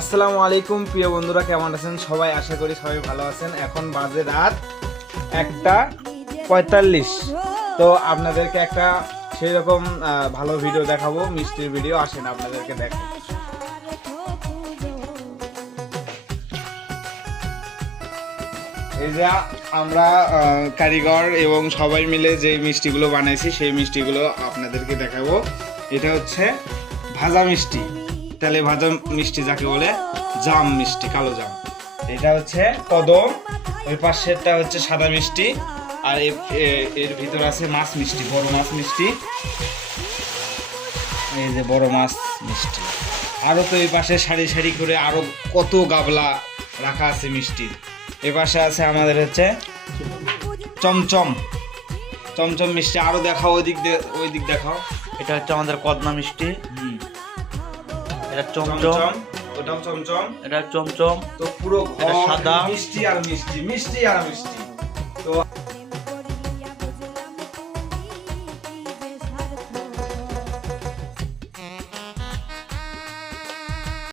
আসসালামু আলাইকুম প্রিয় বন্ধুরা, কেমন আছেন সবাই? আশা করি সবাই ভালো আছেন। এখন বাজে রাত 1:45। তো আপনাদেরকে একটা সেই রকম ভালো ভিডিও দেখাবো, মিষ্টির ভিডিও। আসেন আপনাদেরকে দেখাবো। এই যে আমরা কারিগর এবং সবাই মিলে যে মিষ্টিগুলো বানাইছি সেই মিষ্টিগুলো আপনাদেরকে দেখাবো। এটা হচ্ছে ভাজা মিষ্টি, তেলে ভাজা মিষ্টি যাকে বলে, জাম মিষ্টি, কালো জাম। এটা হচ্ছে কদম, ওই পাশেরটা হচ্ছে সাদা মিষ্টি, আর এর ভিতর আছে মাছ মিষ্টি, বড় মাছ মিষ্টি। এই যে বড় মাছ মিষ্টি। আরো তো এই পাশে সারি সারি করে আরো কত গাবলা রাখা আছে মিষ্টির। এ পাশে আছে আমাদের হচ্ছে চমচম, চমচম মিষ্টি। আরো দেখাও, ওই দিক দেখাও। এটা হচ্ছে আমাদের কদমা মিষ্টি। এটা চমচম, ওটাও চমচম, এটা চমচম। তো পুরো এটা ঘর সাদা। মিষ্টি আর মিষ্টি, মিষ্টি আর মিষ্টি।